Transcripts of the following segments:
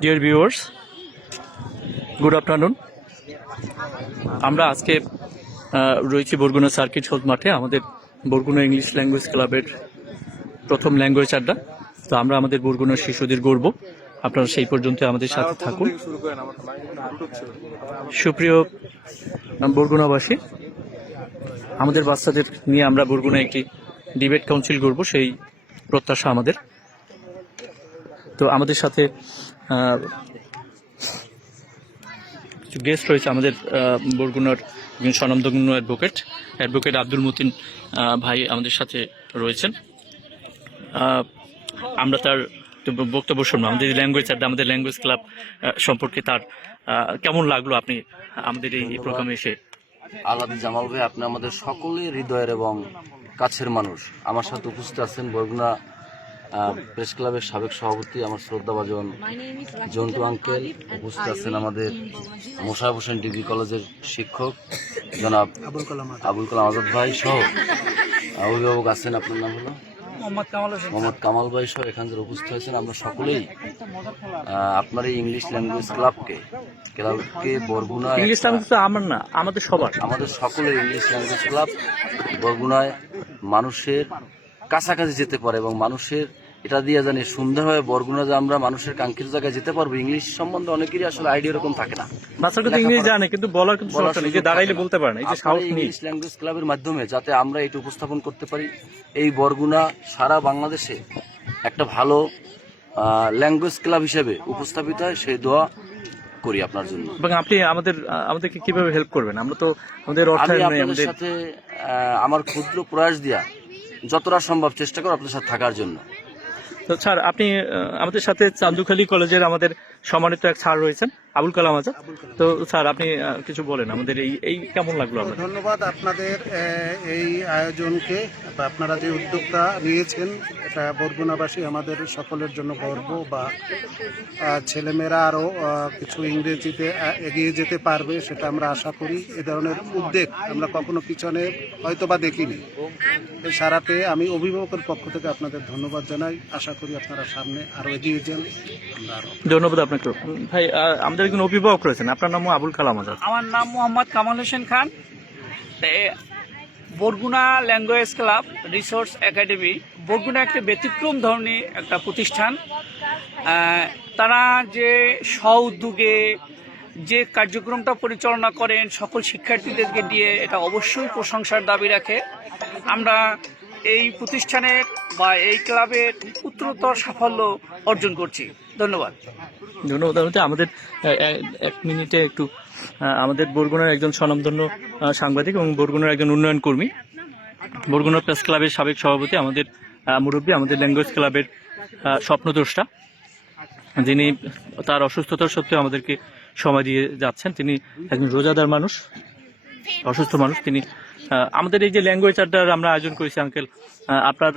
Dear viewers good afternoon আমরা আজকে রয়েছি বরগুনা সার্কিট হেলথ মাঠে আমাদের বরগুনা ইংলিশ ল্যাঙ্গুয়েজ ক্লাবের প্রথম ল্যাঙ্গুয়েজ আড্ডা। তো আমরা আমাদের বরগুনা শিশুদের গর্ব আপনারা সেই পর্যন্ত আমাদের সাথে থাকুন। সুপ্রিয় বরগুনাবাসী আমাদের বাচ্চাদের নিয়ে আমরা বরগুনা একটি ডিবেট কাউন্সিল করব সেই প্রত্যাশা আমাদের। তো আমাদের সাথে গেস্ট রয়েছে আমাদের বরগুনার একজন স্বনামধন্য অ্যাডভোকেট অ্যাডভোকেট আব্দুল মতিন ভাই আমাদের সাথে রয়েছেন। আমরা তার বক্তব্য শুনব। আমাদের ল্যাঙ্গুয়েজ আড্ডা আমাদের ল্যাঙ্গুয়েজ ক্লাব সম্পর্কে তার কেমন লাগল আপনি আমাদের এই প্রোগ্রামে এসে? আলাদি জামাল ভাই আপনি আমাদের সকলের হৃদয়ের এবং কাছের মানুষ। আমার সাথে উপস্থিত আছেন বরগুনা প্রেস ক্লাবের সাবেক সভাপতি আমার শ্রদ্ধাভাজন জন্টু আঙ্কেল উপস্থিত আছেন আমাদের মোশারফ হোসেন ডিগ্রি কলেজের শিক্ষক জনাব আবুল কালাম আজাদ ভাই সহ অভিভাবক আছেন আপনার নাম হলো? মোহাম্মদ কামাল ভাই সহ এখানে যারা উপস্থিত হয়েছেন। আমরা সকলেই আপনার এই ইংলিশ ল্যাঙ্গুয়েজ ক্লাবকে ক্লাবকে বরগুনা ইংলিশ ল্যাঙ্গুয়েজ আমার না আমাদের সবার। আমাদের সকলের ইংলিশ ল্যাঙ্গুয়েজ ক্লাব বরগুনায় মানুষের কাছাকাছি যেতে পারে এবং মানুষের এটা দিয়ে জানি সুন্দরভাবে বরগুনা যে আমরা মানুষের কাঙ্ক্ষিত জায়গায় যেতে পারব ইংলিশ সম্বন্ধে অনেকেরই আসলে আইডিয়া এরকম থাকে না। বাচ্চারা কিন্তু ইংলিশ জানে কিন্তু বলার কিন্তু সমস্যা নেই যে দাঁড়াইলে বলতে পারে না এই যে আপনার সাহস নেই ইংলিশ ল্যাঙ্গুয়েজ ক্লাবের মাধ্যমে যাতে আমরা এটা উপস্থাপন করতে পারি এই বরগুনা সারা বাংলাদেশে একটা ভালো ল্যাঙ্গুয়েজ ক্লাব হিসেবে উপস্থাপিত হয় সেই দোয়া করি আপনার জন্য। এবং আপনি আমাদের আমাদেরকে কীভাবে হেল্প করবেন? আমরা তো আমাদের আমি অর্থায়ন আমাদের। সাথে আমার ক্ষুদ্র প্রয়াস দিয়া যতটা সম্ভব চেষ্টা করো আপনার সাথে থাকার জন্য। তো স্যার আপনি আমাদের সাথে চান্দুখালী কলেজের আমাদের সম্মানিত এক স্যার রয়েছেন আবুল কালাম আজাদ। তো স্যার আপনি কিছু বলেন আমাদের এই এই কেমন লাগল আপনার ধন্যবাদ আপনাদের এই আয়োজনকে আপনারা যে উদ্যোগটা নিয়েছেন এটা বরগুনাবাসী আমাদের সকলের জন্য গর্ব বা ছেলেমেয়েরা আরও কিছু ইংরেজিতে এগিয়ে যেতে পারবে সেটা আমরা আশা করি। এ ধরনের উদ্যোগ আমরা কখনো পিছনে হয়তো বা দেখিনি। সারা পেয়ে আমি অভিভাবকের পক্ষ থেকে আপনাদের ধন্যবাদ জানাই। আশা করি আপনারা সামনে আরও এগিয়ে যান। ধন্যবাদ আপনাকে ভাই আমাদের একজন অভিভাবক রয়েছেন। আপনার নাম আবুল কালাম আজাদ। আমার নাম Mohammad Kamal Hossain Khan. Barguna language club resource academy Barguna একটা ব্যতিক্রম ধরনের একটা প্রতিষ্ঠান। তারা যে স্ব উদ্যোগে যে কার্যক্রমটা পরিচালনা করেন, সকল শিক্ষার্থীদেরকে দিয়ে এটা অবশ্যই প্রশংসার দাবি রাখে। আমরা এই প্রতিষ্ঠানের বা এই ক্লাবের উত্তরোত্তর সাফল্য অর্জন করছি। ধন্যবাদ। ধন্যবাদ আমাদের এক মিনিটে একটু আমাদের বরগুনার একজন স্বনামধন্য সাংবাদিক এবং বরগুনার একজন উন্নয়ন কর্মী। বরগুনা প্রেস ক্লাবের সাবেক সভাপতি, আমাদের মুরব্বী, আমাদের ল্যাঙ্গুয়েজ ক্লাবের স্বপ্নদ্রষ্টা। যিনি তার অসুস্থতার সত্ত্বেও আমাদেরকে সময় দিয়ে যাচ্ছেন। তিনি একজন রোজাদার মানুষ। অসুস্থ মানুষ তিনি আমাদের এই যে ল্যাঙ্গুয়েজ আড্ডার আমরা আয়োজন করেছি আঙ্কেল আপনার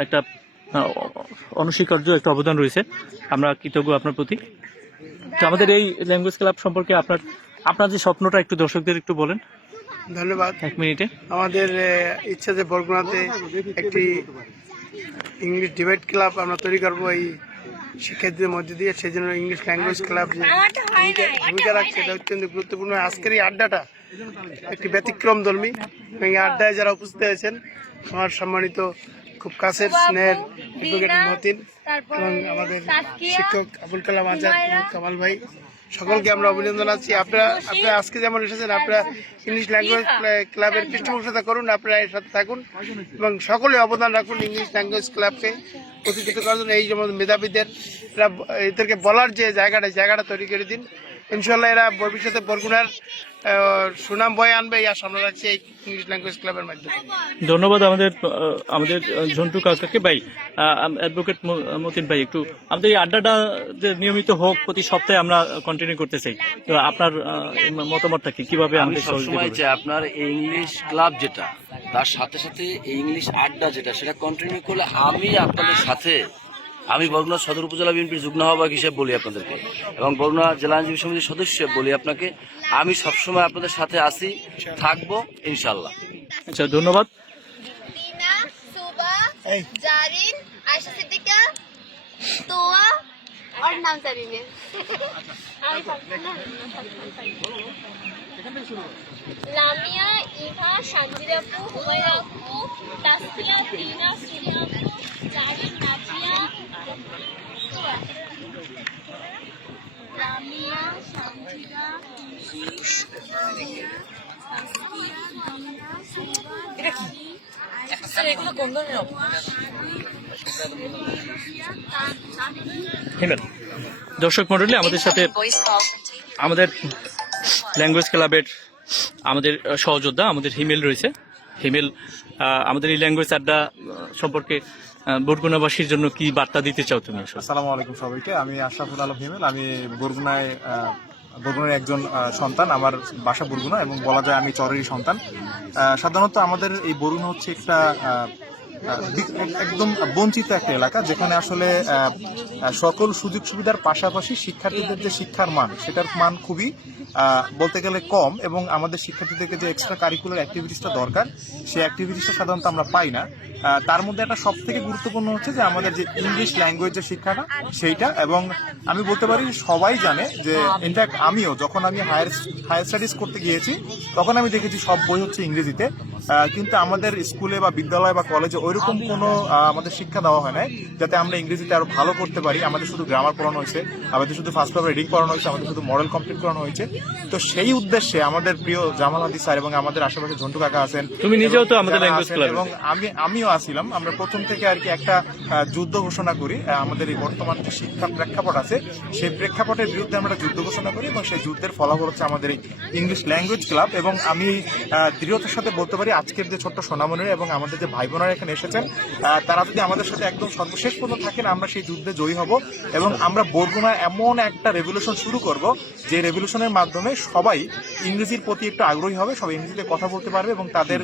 একটা অনস্বীকার্য একটা অবদান রয়েছে। আমরা কৃতজ্ঞ আপনার প্রতি। তো আমাদের এই ল্যাঙ্গুয়েজ ক্লাব সম্পর্কে আপনার আপনার যে স্বপ্নটা একটু দর্শকদের একটু বলেন। ধন্যবাদ। এক মিনিটে। আমাদের ইচ্ছা যে বরগুনাতে একটি ইংলিশ ডিবেট ক্লাব আমরা তৈরি করব এই শিক্ষার্থীদের মধ্যে দিয়ে। সেই জন্য ইংলিশ ল্যাঙ্গুয়েজ ক্লাব যে ভূমিকা- রাখছে এটা অত্যন্ত গুরুত্বপূর্ণ। আজকের এই আড্ডাটা একটি ব্যতিক্রম ধর্মী। এবং আড্ডায় যারা উপস্থিত হয়েছেন আমার সম্মানিত খুব কাছের স্নেহের অ্যাডভোকেট মতিন এবং আমাদের শিক্ষক আবুল কালাম আজাদ কামাল ভাই সকলকে আমরা অভিনন্দন আছি। আপনারা আপনারা আজকে যেমন এসেছেন আপনারা ইংলিশ ল্যাঙ্গুয়েজ ক্লাবের পৃষ্ঠপোষকতা করুন আপনারা এর সাথে থাকুন এবং সকলে অবদান রাখুন ইংলিশ ল্যাঙ্গুয়েজ ক্লাবকে প্রতিষ্ঠিত করার জন্য। এই যেমন মেধাবীদের এদেরকে বলার যে জায়গাটা জায়গাটা তৈরি করে দিন। ইনশাল্লাহ এরা ভবিষ্যতে বরগুনার আহ, সুনাম বয়ে আনবে এই আশা আমরা রাখছি এই ইংলিশ ল্যাঙ্গুয়েজ ক্লাবের মাধ্যমে। ধন্যবাদ আমাদের আমাদের ঝন্টু কাকাকে। ভাই অ্যাডভোকেট মতিন ভাই একটু আমাদের এই আড্ডাটা যে নিয়মিত হোক প্রতি সপ্তাহে আমরা কন্টিনিউ করতে চাই তো আপনার মতামতটা কি? কীভাবে আমি আমাদের সবসময়? চাই আপনার এই ইংলিশ ক্লাব যেটা তার সাথে সাথে এই ইংলিশ আড্ডা যেটা সেটা কন্টিনিউ করলে আমি আপনাদের সাথে আমি বরগুনা সদর উপজেলা বিএনপির যুগ্ম আহ্বায়ক হিসেবে বলি আপনাদেরকে এবং বরগুনা জেলা আইনজীবী সমিতির সদস্য হিসেবে বলি আপনাকে আমি সবসময় আপনাদের সাথে আছি থাকবো ইনশাল্লাহ আচ্ছা ধন্যবাদ टीना सुबह जारिन आयशा सिद्दीका तुआ और আর নাম জানি না আমি পারবো না, না, পারবো না। লামিয়া ইভা সানজিরা আপু হুমায়রা আপু তাসফিয়া টিনা সুরিয়া আপু জারিন এটা কি? স্যার এগুলো কোন ধরনের হিমেল দর্শক মন্ডলী আমাদের সাথে আমাদের ল্যাঙ্গুয়েজ ক্লাবের আমাদের সহযোদ্ধা আমাদের হিমেল রয়েছে। হিমেল আমাদের এই ল্যাঙ্গুয়েজ আড্ডা সম্পর্কে বরগুনাবাসীর জন্য কি বার্তা দিতে চাও তুমি? আসলে আসসালামু আলাইকুম সবাইকে। আমি আশরাফুল আলম হিমেল। আমি বরগুনায় বরগুনার একজন সন্তান, আমার বাসা বরগুনা এবং বলা যায় আমি চরেরই সন্তান। সাধারণত আমাদের এই বরগুনা হচ্ছে একটা একদম বঞ্চিত একটা এলাকা, যেখানে আসলে সকল সুযোগ সুবিধার পাশাপাশি শিক্ষার্থীদের যে শিক্ষার মান, সেটার মান খুবই বলতে গেলে কম এবং আমাদের শিক্ষার্থীদেরকে যে এক্সট্রা কারিকুলার অ্যাক্টিভিটিসটা দরকার, সেই অ্যাক্টিভিটিসটা সাধারণত আমরা পাই না। তার মধ্যে একটা সব থেকে গুরুত্বপূর্ণ হচ্ছে যে আমাদের যে ইংলিশ ল্যাঙ্গুয়েজের শিক্ষাটা, সেইটা এবং আমি বলতে পারি সবাই জানে যে ইনফ্যাক্ট আমিও যখন আমি হায়ার হায়ার স্টাডিজ করতে গিয়েছি, তখন আমি দেখেছি সব বই হচ্ছে ইংরেজিতে। কিন্তু আমাদের স্কুলে বা বিদ্যালয় বা কলেজে ওইরকম কোনো আমাদের শিক্ষা দেওয়া হয় না যাতে আমরা ইংরেজিতে আরও ভালো করতে পারি। আমাদের শুধু গ্রামার পড়ানো হয়েছে আমাদের শুধু ফার্স্ট পেপার রিডিং পড়ানো হয়েছে আমাদের শুধু মডেল কমপ্লিট করানো হয়েছে। তো সেই উদ্দেশ্যে আমাদের প্রিয় জামাল হাদি স্যার এবং আমাদের আশেপাশে ঝন্টু কাকা আছেন তুমি নিজেও তো এবং আমাদের। এবং আমি আমিও আছিলাম আমরা প্রথম থেকে আর কি একটা যুদ্ধ ঘোষণা করি। আমাদের এই বর্তমান যে শিক্ষা প্রেক্ষাপট আছে সেই প্রেক্ষাপটের বিরুদ্ধে আমরা যুদ্ধ ঘোষণা করি এবং সেই যুদ্ধের ফলাফল হচ্ছে আমাদের এই ইংলিশ ল্যাঙ্গুয়েজ ক্লাব এবং আমি দৃঢ়তার সাথে বলতে পারি আজকের যে ছোট্ট সোনামণিরা এবং আমাদের যে ভাই বোনেরা এখানে এসেছেন তারা যদি আমাদের সাথে একদম সর্বশেষ পর্যন্ত থাকেন, আমরা সেই যুদ্ধে জয়ী হব এবং আমরা বরগুনা এমন একটা রেভলিউশন শুরু করব যে রেভলিউশনের মাধ্যমে সবাই ইংরেজির প্রতি একটু আগ্রহী হবে, সবাই ইংরেজিতে কথা বলতে পারবে এবং তাদের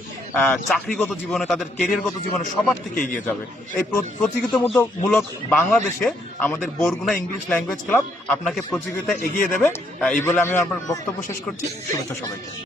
চাকরিগত জীবনে, তাদের কেরিয়ারগত জীবনে সবার থেকে এগিয়ে যাবে। এই প্র- প্রতিযোগিতামূলক বাংলাদেশে আমাদের বরগুনা ইংলিশ ল্যাঙ্গুয়েজ ক্লাব আপনাকে প্রতিযোগিতা এগিয়ে দেবে। এই বলে আমি আমার বক্তব্য শেষ করছি। শুভেচ্ছা সবাইকে।